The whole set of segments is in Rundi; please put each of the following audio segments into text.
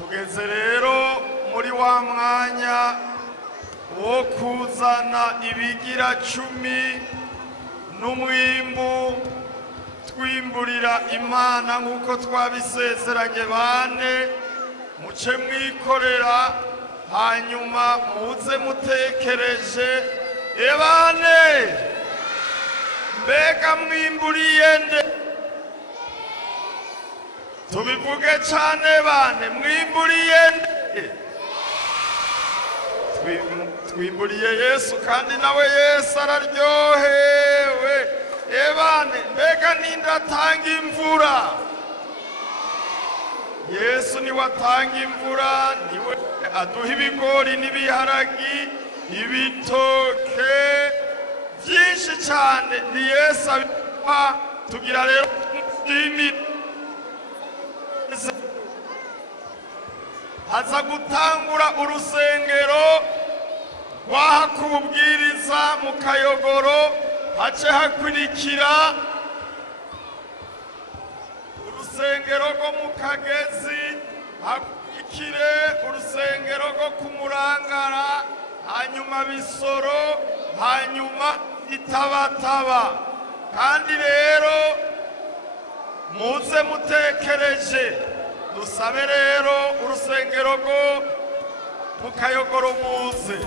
tugeze rero muri wa mwanya wo kuzana ibigira 10 n'umwimbu twimburira Imana nkuko twabisezeranye bane muce mwikorera hanyuma muze mutekereje ebane mbega mwimburiye nde tubivuge cyane bane mwimburiye nde twimburiye Yesu kandi nawe Yesu araryohewe ebane mbega nindatanga imvura Yesu ni watanga imvura niwe aduha ibigori n'ibiharagi ibitoke byinshi cyane ni Yesu abiha tugira rero haza gutangura urusengero wahakubwiriza mu Kayogoro hace hakurikira urusengero rwo mu Kagezi hakurikire urusengero rwo ku Murangara hanyuma Bisoro hanyuma Itabataba kandi rero muze mutekereje dusabe rero urusengero rwo mu Kayogoro muze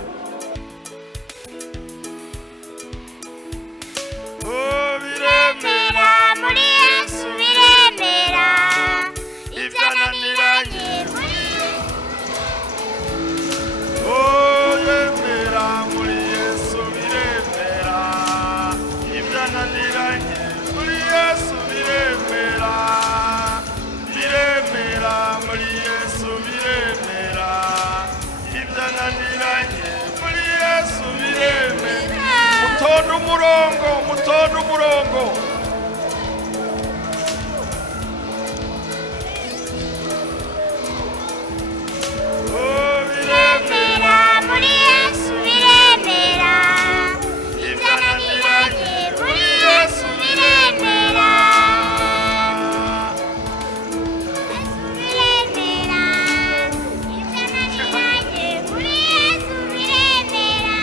biremera muri Yesu biremera ibyananiranye muri yemera muri Yesu biremera ibyananiranye muri Yesu biremera biremera muri Yesu biremera ibyananiranye muri Yesu biremera mutonde umurongo biremera muri Yesu biremera ibyananiranye muri Yesu biremera biremera ibyananiranye muri Yesu biremera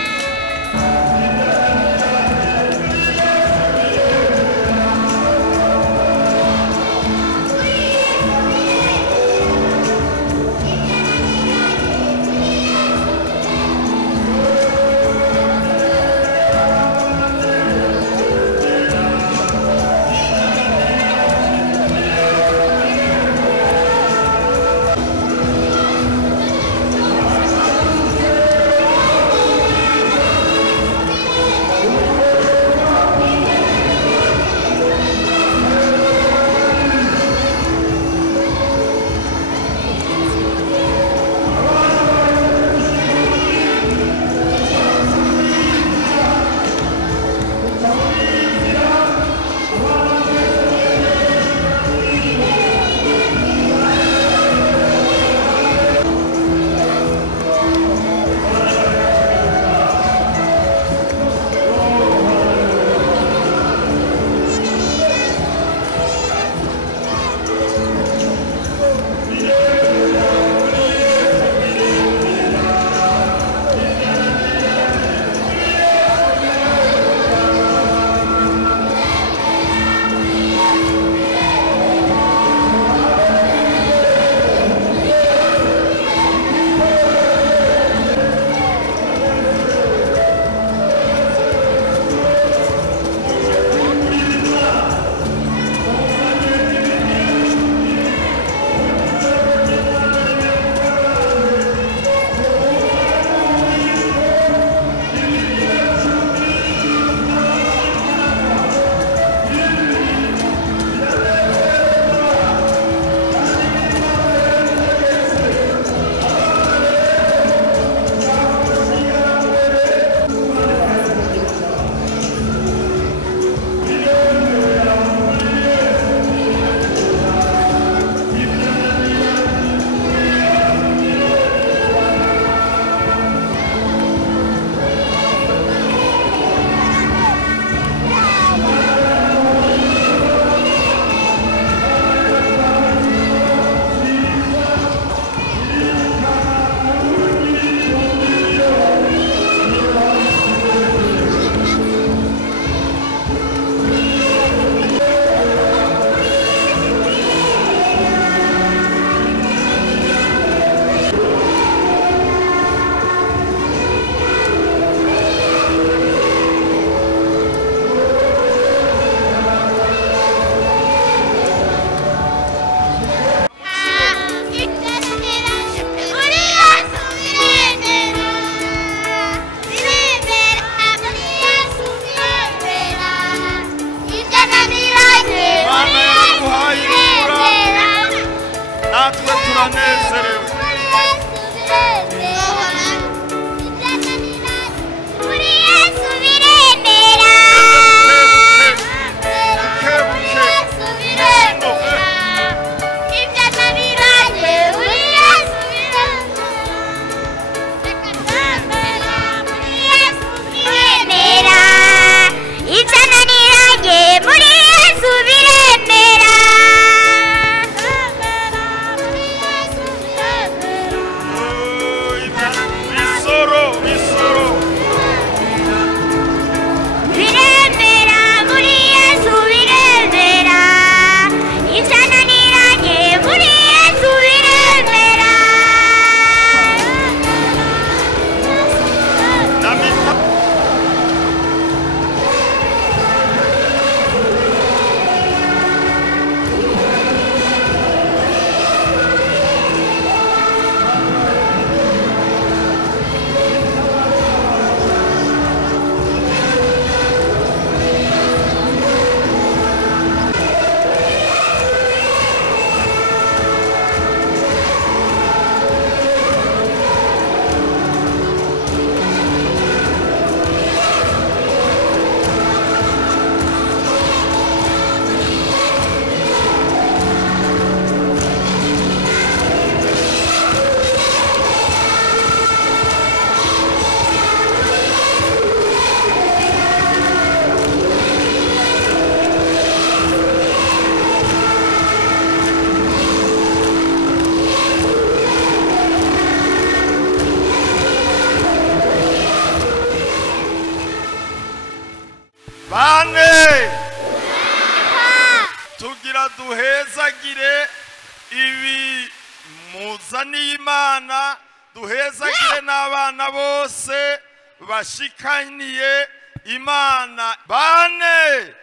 tuzaniye Imana duhezagire n'abana bose bashikaniye Imana. Bane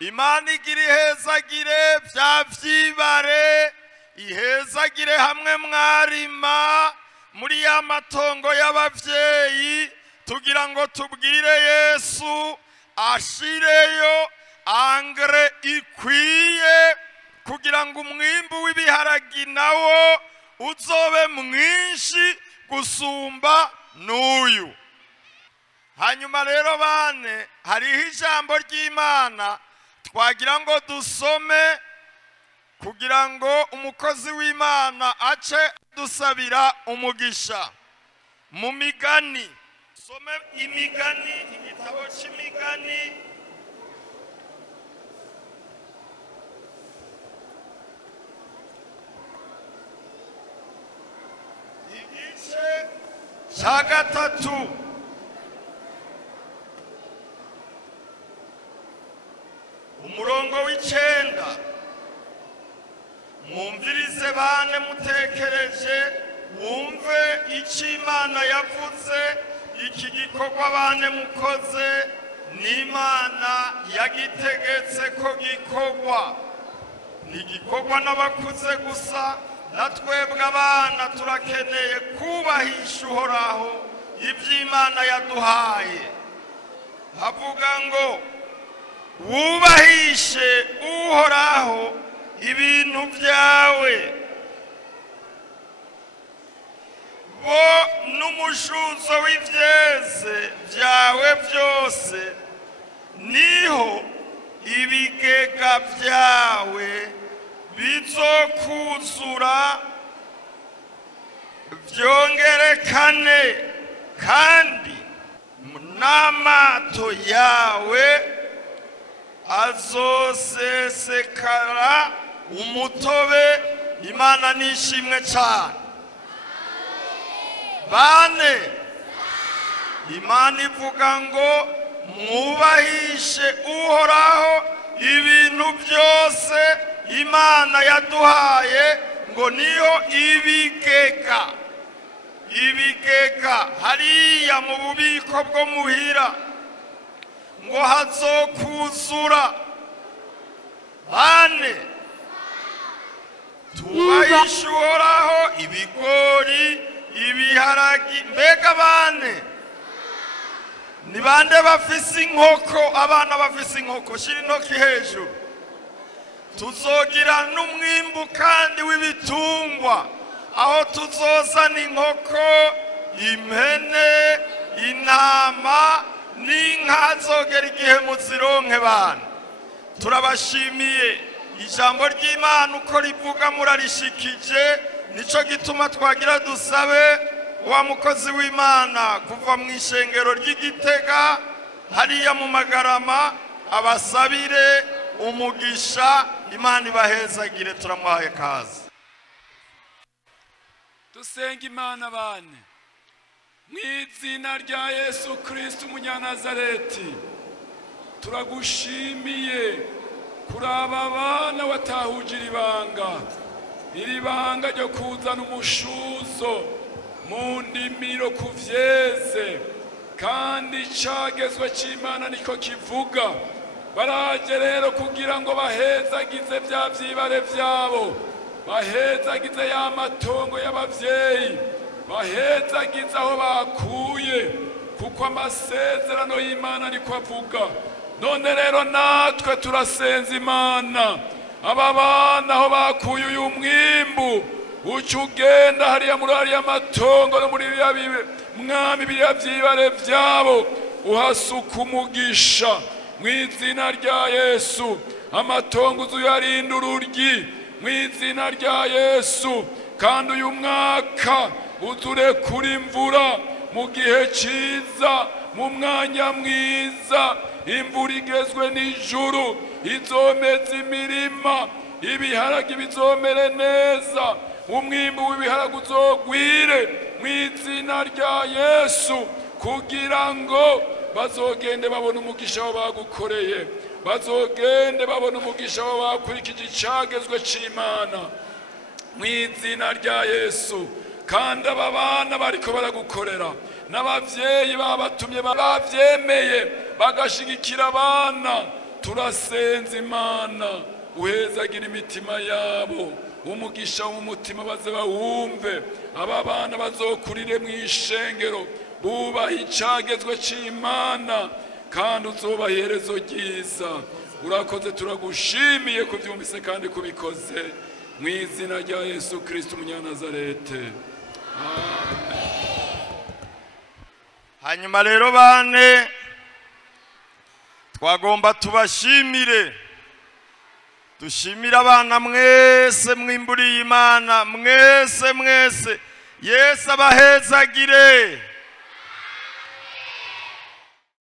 Imana igira ihezagire bya vyibare, ihezagire hamwe mwarima muri ya matongo y'abavyeyi, tugira ngo tubwire Yesu ashireyo angre ikwiye kugira ngo umwimbu w'ibiharagi nawo uzobe mwinshi gusumba n'uyu. Hanyuma rero bane, hariho ijambo ry'Imana twagira ngo dusome kugira ngo umukozi w'Imana ace dusabira umugisha. Mu Migani, some Imigani, igitabo c'Imigani igice ca gatatu umurongo w'icenda. Mwumvirize bane mutekereje, wumve icyo Imana yavuze. Iki gikorwa bane mukoze n'Imana yagitegetse ko gikorwa, ntigikorwa n'abakuze gusa, na twebwe abana turakeneye kubahisha Uhoraho iby'Imana yaduhaye. Havuga ngo wubahishe Uhoraho ibintu byawe, bo n'umushuzo w'ivyeze byawe byose, niho ibigega byawe bizokuzura vyongerekane, kandi n'amato yawe azosesekara umutobe. Imana nishimwe cyane. Bane, Imana ivuga ngo mwubahishe Uhoraho ibintu byose Imana yaduhaye, ngo niho ibigega hariya mu bubiko bwo muhira ngo hazokuzura. Bane, tubahishe Uhoraho ibigori, ibiharagi. Mbega bane, ni bande bafise inkoko? Abana bafise inkoko, shira intoki hejuru. Tuzogira n'umwimbu kandi w'ibitungwa, aho tuzozana inkoko, impene, intama n'inka zogera igihe muzironke. Bana, turabashimiye ijambo ry'Imana uko rivuga murarishikije. Nico gituma twagira dusabe wa mukozi w'Imana kuva mu ishengero ry'Igitega hariya mu Magarama abasabire umugisha. Imana ibahezagire, turamuhaye kazi. Dusenga Imana bane mu izina rya Yesu Kristo umunyanazareti. Turagushimiye kuraba abana watahujira ibanga, iri banga ryo kuzana umushuzo mu ndimiro kuvyeze, kandi cagezwe c'Imana niko kivuga. Baraje rero kugira ngo bahezagize vya vyibare vyabo, bahezagize ya matongo y'abavyeyi, bahezagize aho bakuye, kuko amasezerano y'Imana ariko avuga. None rero natwe turasenza Imana, aba bana aho bakuye uyu mwimbu, uca ugenda hariya muri hariya matongo no muri biriya mwami biriya vyibare vyabo, uhasuka umugisha mu izina rya Yesu. Amatongo uzuyarinda ururyi mu izina rya Yesu, kandi uyu mwaka uzurekura imvura mu gihe ciza, mu mwanya mwiza. Imvura igezwe n'ijuru izomeza imirima, ibiharagi bizomere neza, umwimbu w'ibiharagi uzogwire mu izina rya Yesu, kugira ngo bazogende babona umugisha aho bagukoreye. bazogende babona umugisha wa bakurikije icagezwe c'Imana mu izina rya Yesu. Kandi aba bana bariko baragukorera n'abavyeyi babatumye bavyemeye bagashigikira abana, turasenza Imana uhezagira imitima yabo, umugisha w'umutima baze bawumve. Aba bana bazokurire mu ishengero bubaha icagezwe c'Imana kandi uzobaha iherezo ryiza. Urakoze, turagushimiye kuvyumvise kandi kubikoze mu izina rya Yesu Kristo umunyanazarete. Amen. Hanyuma rero bane twagomba tubashimire, dushimira abana mwese mwimburiye Imana, mwese Yesu abahezagire.